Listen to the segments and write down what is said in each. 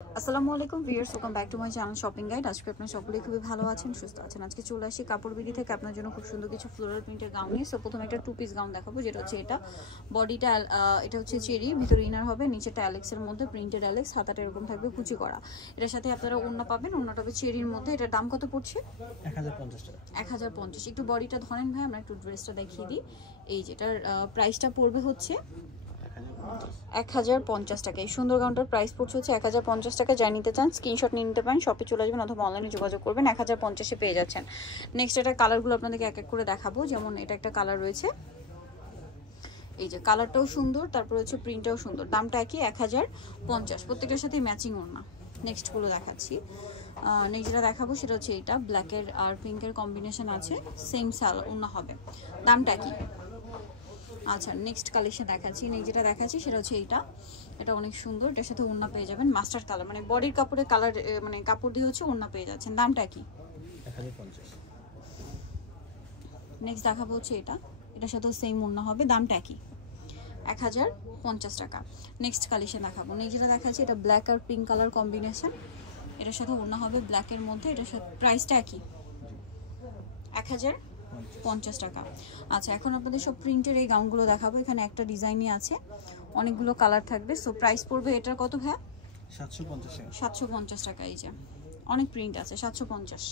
আসসালামু আলাইকুম viewers, welcome back to my channel shopping guide. আজকে আপনারা সকলেই খুবই ভালো আছেন, সুস্থ আছেন। আজকে চলে আসি কাপড় বিডি থেকে আপনার জন্য খুব সুন্দর কিছু ফ্লোরাল প্রিন্টের গাউন নিয়ে। সো প্রথমে একটা টু পিস গাউন দেখাবো, যেটা হচ্ছে এটা বডিটা এটা হচ্ছে চেরি, ভিতরে ইনার হবে, নিচেটা অ্যালেক্সের মধ্যে প্রিন্টেড অ্যালেক্স, হাতাটা এরকম থাকবে কুচি করা। এটার সাথে আপনারা ওড়না পাবেন, ওড়নাটা হবে চেরির মধ্যে। এটার দাম কত পড়ছে? 1050 টাকা। 1050। একটু বডিটা ধরেন ভাই, আমরা একটু ড্রেসটা দেখিয়ে দিই। এই যেটার প্রাইসটা পড়বে হচ্ছে 1050 টাকা। এই সুন্দর গাউনটার প্রাইস পড়ছে হচ্ছে 1050 টাকা। যা নিতে চান স্ক্রিনশট নিয়ে নিতে পারেন, শপে চলে আসবেন অথবা অনলাইনে যোগাযোগ করবেন। 1050-এ পেয়ে যাচ্ছেন। নেক্সট এটা কালারগুলো আপনাদেরকে এক এক করে দেখাবো। যেমন এটা একটা কালার রয়েছে, এই যে কালারটাও সুন্দর, তারপর হচ্ছে প্রিন্টটাও সুন্দর। দামটা একই 1050, প্রত্যেকটার সাথে ম্যাচিং ওড়না। নেক্সটগুলো দেখাচ্ছি। নেক্সট যেটা দেখাবো সেটা হচ্ছে এটা ব্ল্যাকের আর পিঙ্কের কম্বিনেশন আছে, সেম সাল ওড়না হবে, দামটা কি? আচ্ছা, নেক্সট কালেকশন দেখাচ্ছি। নেক্সট যেটা দেখাচ্ছি সেটা হচ্ছে এটা অনেক সুন্দর। এটার সাথে ওড়না পেয়ে যাবেন মাস্টার্ড কালার, মানে বডির কাপড়ের কালার, মানে কাপড় দিয়ে হচ্ছে ওড়না পেয়ে যাচ্ছেন। দামটা কি? 1050। নেক্সট দেখাবো হচ্ছে এটার সাথেও সেম ওড়না হবে, দামটা কি? 1050 টাকা। নেক্সট কালেকশন দেখাবো। নেক্সট যেটা দেখাচ্ছি এটা ব্ল্যাক আর পিঙ্ক কালার কম্বিনেশন, এটার সাথে ওড়না হবে ব্ল্যাকের মধ্যে। এটার সাথে প্রাইসটা একই, 1050 টাকা। আচ্ছা, এখন আপনাদের সব প্রিন্টের এই গাউনগুলো দেখাবো। এখানে একটা ডিজাইনই আছে, অনেকগুলো কালার থাকবে। সো প্রাইস পড়বে এটার কত ভাই? 750 টাকা। 750 টাকা। এই যে অনেক প্রিন্ট আছে, 750।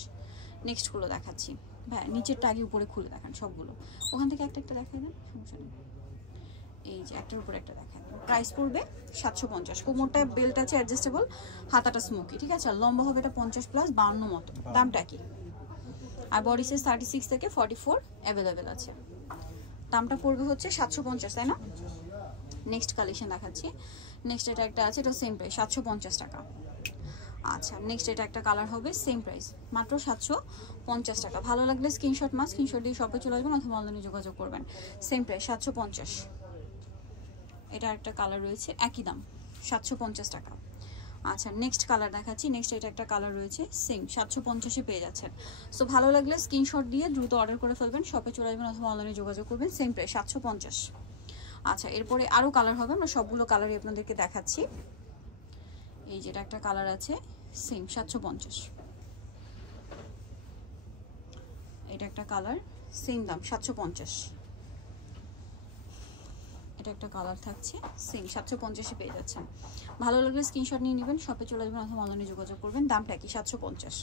নেক্সটগুলো দেখাচ্ছি ভাই, নিচেরটা আগে উপরে খুলে দেখান সবগুলো, ওখান থেকে একটা একটা দেখাই দেন, সমস্যা নেই। এই যে একটার উপরে একটা দেখাই দেন। প্রাইস পড়বে 750। কোমরটা বেল্ট আছে অ্যাডজাস্টেবল, হাতাটা স্মোকি, ঠিক আছে। আর লম্বা হবে এটা 50+, 52 মতো। দামটা কি? আর বডি সাইজ 36 থেকে 44 অ্যাভেলেবেল আছে। দামটা পড়বে হচ্ছে 750, তাই না? নেক্সট কালেকশন দেখাচ্ছি। নেক্সট এটা একটা আছে, এটা সেম প্রাইস 750 টাকা। আচ্ছা, নেক্সট এটা একটা কালার হবে, সেম প্রাইস মাত্র 750 টাকা। ভালো লাগলে স্ক্রিনশট স্ক্রিনশট দিয়ে শপে চলে আসবেন অথবা অনলাইনে যোগাযোগ করবেন। Same price 750। এটা একটা কালার রয়েছে, একই দাম 750 টাকা। আচ্ছা, নেক্সট কালার দেখাচ্ছি। নেক্সট এটা একটা কালার রয়েছে, সেম 750-এ পেয়ে যাচ্ছেন। সো ভালো লাগলে স্ক্রিনশট দিয়ে দ্রুত অর্ডার করে ফেলবেন, শপে চলে আসবেন অথবা অনলাইনে যোগাযোগ করবেন। Same price 750। আচ্ছা, এরপরে আরও কালার হবে, আমরা সবগুলো কালারই আপনাদেরকে দেখাচ্ছি। এই যেটা একটা কালার আছে, সেম 750। এটা একটা কালার, সেম দাম 750। এটা একটা কালার থাকছে, সেম 750-এ পেয়ে যাচ্ছেন। ভালো লাগলে স্ক্রিনশট নিয়ে নেবেন, শপে চলে আসবেন অথবা অনলাইনে যোগাযোগ করবেন। দামটা কি? 750।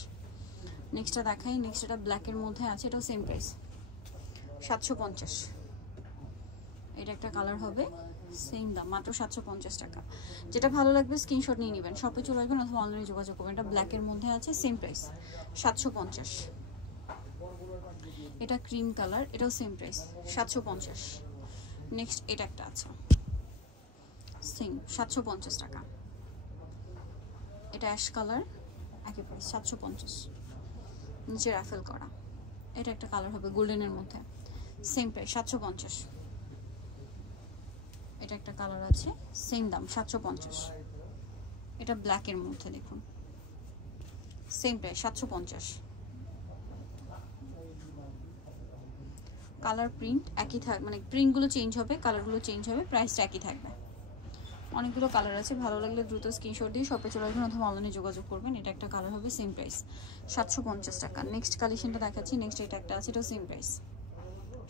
নেক্সটটা দেখাই। নেক্সট এটা ব্ল্যাকের মধ্যে আছে, এটাও সেম প্রাইস 750। এটা একটা কালার হবে, সেম দাম মাত্র 750 টাকা। যেটা ভালো লাগবে স্ক্রিনশট নিয়ে নেবেন, শপে চলে আসবেন অথবা অনলাইনে যোগাযোগ করবেন। এটা ব্ল্যাকের মধ্যে আছে, সেম প্রাইস 750। এটা ক্রিম কালার, এটাও সেম প্রাইস 750। নেক্সট এটা একটা আছে, সেম 750 টাকা। এটা অ্যাশ কালার, একই প্রাইস 750, নিচে রাফেল করা। এটা একটা কালার হবে গোল্ডেনের মধ্যে, সেম প্রাইস 750। এটা একটা কালার আছে, সেম দাম 750। এটা ব্ল্যাকের মধ্যে দেখুন, সেম প্রাইস 750। কালার প্রিন্ট একই থাকবে, মানে প্রিন্টগুলো চেঞ্জ হবে, কালারগুলো চেঞ্জ হবে, প্রাইসটা একই থাকবে। অনেকগুলো কালার আছে, ভালো লাগলে দ্রুত স্ক্রিনশট দিয়ে শপে চলে আসবেন অথবা অনলাইনে যোগাযোগ করবেন। এটা একটা কালার হবে, সেম প্রাইস 750 টাকা। নেক্সট কালেকশনটা দেখাচ্ছি। নেক্সট এটা একটা আছে, এটাও সেম প্রাইস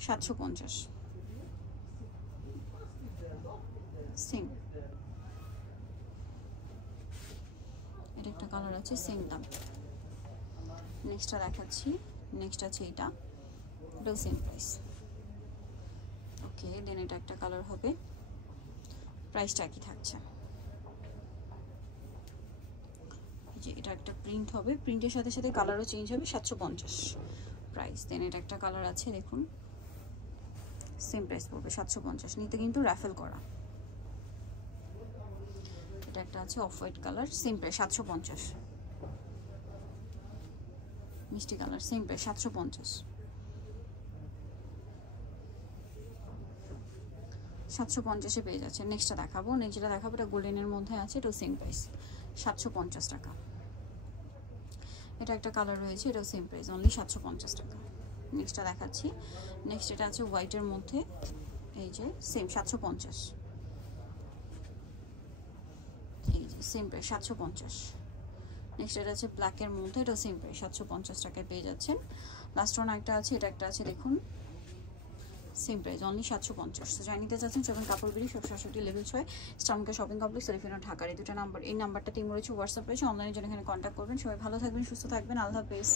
750। সেম, এটা একটা কালার আছে, সেম দাম। নেক্সটটা দেখাচ্ছি। নেক্সট আছে এটাও সেম প্রাইস। ওকে, দেন এটা একটা কালার হবে, প্রাইসটা একই থাকছে। যে এটা একটা প্রিন্ট হবে, প্রিন্টের সাথে সাথে কালারও চেঞ্জ হবে, 750 প্রাইস। দেন এটা একটা কালার আছে, দেখুন সেম প্রাইস পড়বে 750। নিতে কিন্তু রাফেল করা। এটা একটা আছে off white colour, same price 750। মিষ্টি কালার, সেম প্রাইস 750। 750-এ পেয়ে যাচ্ছে। নেক্সটটা দেখাবো। নেক্সটটা দেখাবো, এটা গোল্ডেনের মধ্যে আছে, এটাও সেম প্রাইস 750 টাকা। এটা একটা কালার রয়েছে, এটাও সেম প্রাইস, অনলি 750 টাকা। নেক্সটটা দেখাচ্ছি। নেক্সট এটা আছে হোয়াইটের মধ্যে, এই যে সেম 750। এই যে সেম প্রাইস 750। নেক্সট এটা আছে ব্ল্যাকের মধ্যে, এটা সেম প্রাইস 750 টাকায় পেয়ে যাচ্ছেন। লাস্ট ওয়ান একটা আছে, এটা একটা আছে দেখুন, সেম প্রাইস অনলি 750। তো যাই নিতে চাচ্ছেন সেভেন কাপড় বিড়ি 67 লেভেল 6 স্টামকা শপিং কমপ্লেক্স সেলিফিনা ঢাকার। এই দুটো নাম্বার, এই নাম্বারটা তিন রয়েছে, হোয়াটসঅ্যাপ রয়েছে, অনলাইনের জন্য এখানে কন্ট্যাক্ট করবেন। সবাই ভালো থাকবেন, সুস্থ থাকবেন, আল্লাহ হাফেজ।